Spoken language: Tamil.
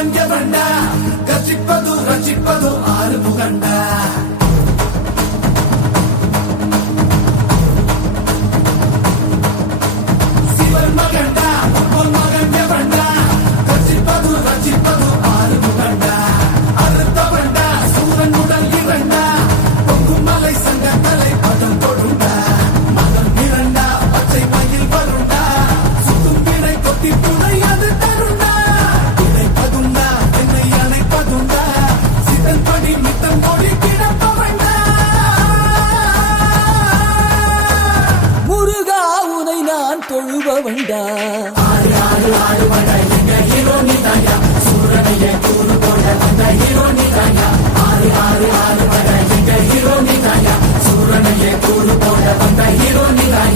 மகன் எவன்டா கர்ஜிப்பது ரட்சிப்பது ஆறு முகண்டா சிவன் மகன்டா பொன் மகன் எவன்டா கர்ஜிப்பது ரட்சிப்பது ஆறு முகண்டா அறுத்தவன்டா சூரன் உடல் இரண்டா பொங்கும் மலை சங்க தலை பதம் தொடுண்டா மகன் இரண்டா பச்சை மயில் வருண்டா சுத்தும் பிணை கொட்டி புனை அது தருண்டா இணைப்பதுண்டா என்னை அணைப்பதுண்டா சிதன் படி மித்தம் மொழி கிடப்பவண்டா முருகா உனை நான் தொழுபவண்டா ஆறு ஆறு ஆறு வட எங்க ஹீரோ நீதாயா சூரனையே கூறு போட வந்த ஹீரோ நீதாயா ஆறு ஆறு ஆறு வட எங்க ஹீரோ நீதாயா சூரனையே கூறு போட வந்த ஹீரோ நீதாயா